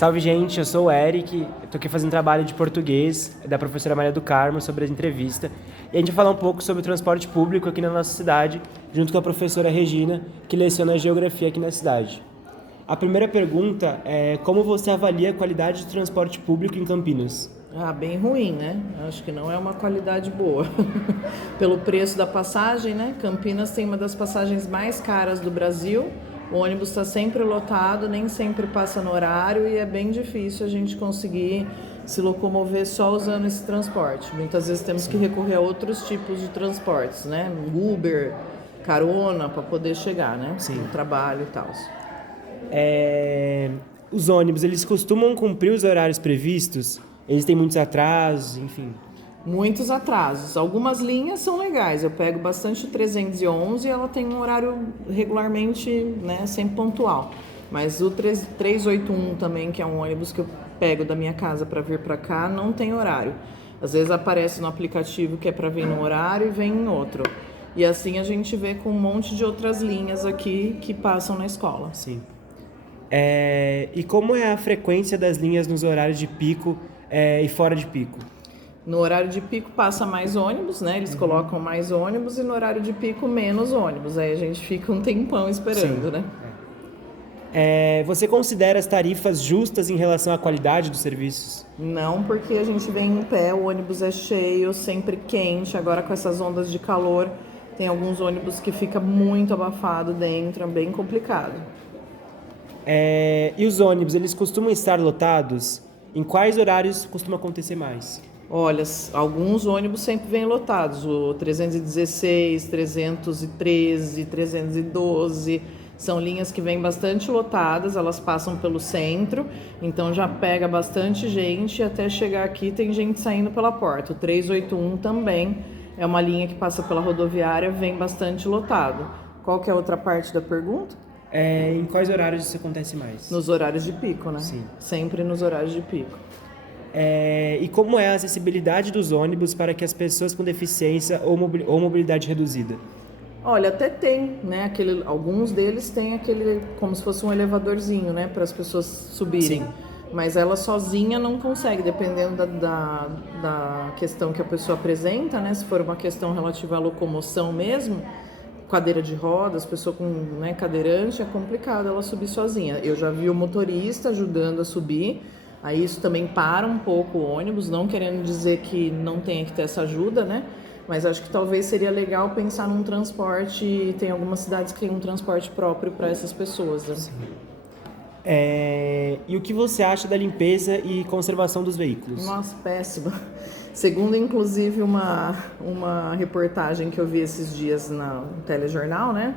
Salve, gente, eu sou o Eric, estou aqui fazendo trabalho de português da professora Maria do Carmo sobre a entrevista. E a gente vai falar um pouco sobre o transporte público aqui na nossa cidade, junto com a professora Regina, que leciona geografia aqui na cidade. A primeira pergunta é como você avalia a qualidade do transporte público em Campinas? Bem ruim, né? Acho que não é uma qualidade boa. Pelo preço da passagem, né? Campinas tem uma das passagens mais caras do Brasil. O ônibus está sempre lotado, nem sempre passa no horário e é bem difícil a gente conseguir se locomover só usando esse transporte. Muitas vezes temos que recorrer a outros tipos de transportes, né? Uber, carona, para poder chegar, né? Sim. No trabalho e tal. Os ônibus, eles costumam cumprir os horários previstos? Eles têm muitos atrasos, enfim. Muitos atrasos. Algumas linhas são legais. Eu pego bastante o 311 e ela tem um horário regularmente, né, sempre pontual. Mas o 381 também, que é um ônibus que eu pego da minha casa para vir para cá, não tem horário. Às vezes aparece no aplicativo que é para vir num horário e vem em outro. E assim a gente vê com um monte de outras linhas aqui que passam na escola. Sim. E como é a frequência das linhas nos horários de pico e fora de pico? No horário de pico passa mais ônibus, né? Eles colocam mais ônibus e no horário de pico menos ônibus. Aí a gente fica um tempão esperando, Sim. né? Você considera as tarifas justas em relação à qualidade dos serviços? Não, porque a gente vem em pé, o ônibus é cheio, sempre quente. Agora com essas ondas de calor, tem alguns ônibus que fica muito abafado dentro, é bem complicado. E os ônibus, eles costumam estar lotados? Em quais horários costuma acontecer mais? Olha, alguns ônibus sempre vêm lotados, o 316, 313, 312, são linhas que vêm bastante lotadas, elas passam pelo centro, então já pega bastante gente e até chegar aqui tem gente saindo pela porta. O 381 também é uma linha que passa pela rodoviária, vem bastante lotado. Qual que é a outra parte da pergunta? Em quais horários isso acontece mais? Nos horários de pico, né? Sim. Sempre nos horários de pico. E como é a acessibilidade dos ônibus para que as pessoas com deficiência ou mobilidade reduzida? Olha, até tem, né? Alguns deles têm aquele, como se fosse um elevadorzinho, né? Para as pessoas subirem. Sim. Mas ela sozinha não consegue, dependendo da questão que a pessoa apresenta, né? Se for uma questão relativa à locomoção mesmo, cadeira de rodas, pessoa com, né, cadeirante, é complicado ela subir sozinha. Eu já vi o motorista ajudando a subir. Aí isso também para um pouco o ônibus, não querendo dizer que não tenha que ter essa ajuda, né? Mas acho que talvez seria legal pensar num transporte, tem algumas cidades que têm um transporte próprio para essas pessoas, né? Sim. E o que você acha da limpeza e conservação dos veículos? Nossa, péssima. Segundo, inclusive, uma reportagem que eu vi esses dias no telejornal, né?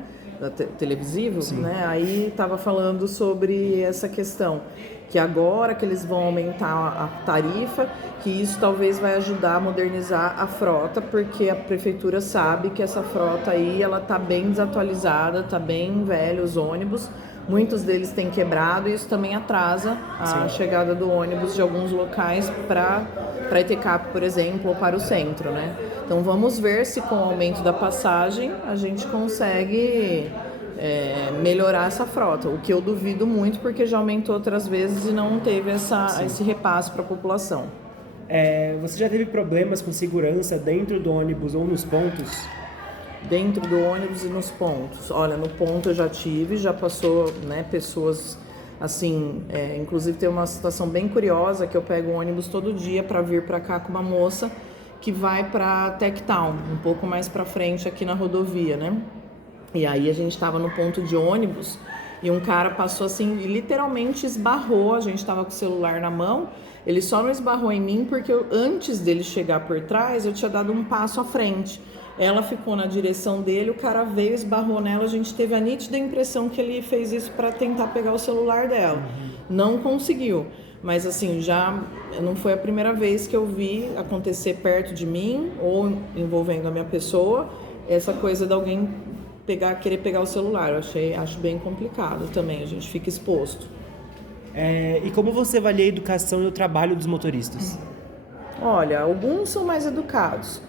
Televisivo, Sim. né? Aí estava falando sobre essa questão, que agora que eles vão aumentar a tarifa, que isso talvez vai ajudar a modernizar a frota, porque a prefeitura sabe que essa frota aí, ela tá bem desatualizada, tá bem velho os ônibus, muitos deles têm quebrado e isso também atrasa a chegada do ônibus de alguns locais para Etecap, por exemplo, ou para o centro, né? Então vamos ver se com o aumento da passagem a gente consegue melhorar essa frota, o que eu duvido muito porque já aumentou outras vezes e não teve esse repasse para a população. Você já teve problemas com segurança dentro do ônibus ou nos pontos? Dentro do ônibus e nos pontos. Olha, no ponto eu já tive, já passou, né, pessoas assim, inclusive tem uma situação bem curiosa que eu pego o ônibus todo dia para vir para cá com uma moça que vai para Tech Town, um pouco mais para frente aqui na rodovia, né? E aí a gente estava no ponto de ônibus e um cara passou assim e literalmente esbarrou, a gente estava com o celular na mão, ele só não esbarrou em mim porque antes dele chegar por trás eu tinha dado um passo à frente. Ela ficou na direção dele, o cara veio, esbarrou nela, a gente teve a nítida impressão que ele fez isso para tentar pegar o celular dela. Não conseguiu, mas assim, já não foi a primeira vez que eu vi acontecer perto de mim ou envolvendo a minha pessoa, essa coisa de alguém querer pegar o celular. Acho bem complicado também, a gente fica exposto. E como você avalia a educação e o trabalho dos motoristas? Olha, alguns são mais educados,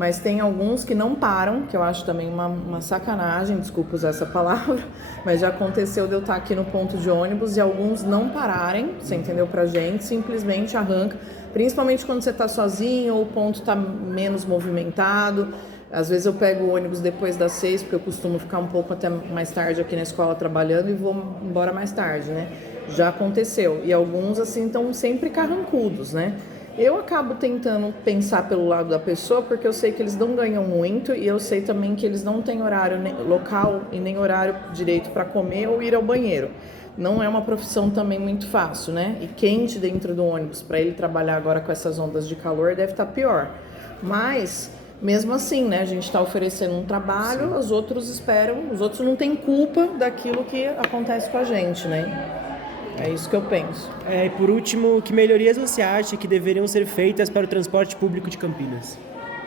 Mas tem alguns que não param, que eu acho também uma sacanagem, desculpa usar essa palavra, mas já aconteceu de eu estar aqui no ponto de ônibus e alguns não pararem, você entendeu, pra gente, simplesmente arranca, principalmente quando você tá sozinho ou o ponto tá menos movimentado. Às vezes eu pego o ônibus depois das 6, porque eu costumo ficar um pouco até mais tarde aqui na escola trabalhando e vou embora mais tarde, né? Já aconteceu. E alguns, assim, estão sempre carrancudos, né? Eu acabo tentando pensar pelo lado da pessoa, porque eu sei que eles não ganham muito e eu sei também que eles não têm horário local e nem horário direito para comer ou ir ao banheiro. Não é uma profissão também muito fácil, né? E quente dentro do ônibus, para ele trabalhar agora com essas ondas de calor, deve estar pior. Mas, mesmo assim, né? A gente está oferecendo um trabalho, sim, os outros esperam, os outros não têm culpa daquilo que acontece com a gente, né? É isso que eu penso. E por último, que melhorias você acha que deveriam ser feitas para o transporte público de Campinas?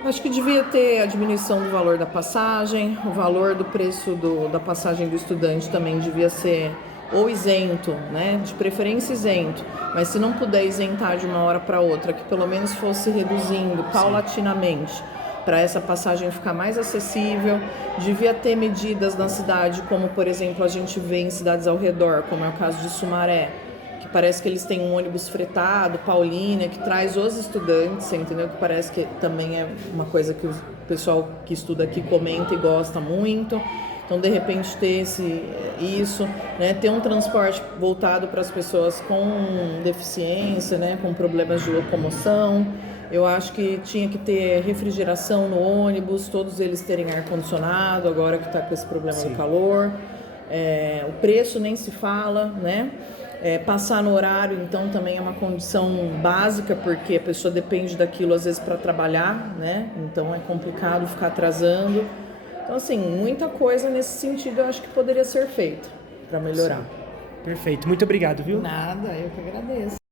Acho que devia ter a diminuição do valor da passagem, o valor do preço da passagem do estudante também devia ser ou isento, né? De preferência isento, mas se não puder isentar de uma hora para outra, que pelo menos fosse reduzindo paulatinamente, para essa passagem ficar mais acessível. Devia ter medidas na cidade, como por exemplo a gente vê em cidades ao redor, como é o caso de Sumaré, que parece que eles têm um ônibus fretado, Paulínia, que traz os estudantes, você entendeu? Que parece que também é uma coisa que o pessoal que estuda aqui comenta e gosta muito. Então, de repente, ter isso, né? Ter um transporte voltado para as pessoas com deficiência, né? Com problemas de locomoção. Eu acho que tinha que ter refrigeração no ônibus, todos eles terem ar-condicionado, agora que está com esse problema, sim, do calor. O preço nem se fala, né? Passar no horário, então, também é uma condição básica, porque a pessoa depende daquilo, às vezes, para trabalhar, né? Então, é complicado ficar atrasando. Então, assim, muita coisa nesse sentido eu acho que poderia ser feita para melhorar. Sim. Perfeito. Muito obrigado, viu? Nada, eu que agradeço.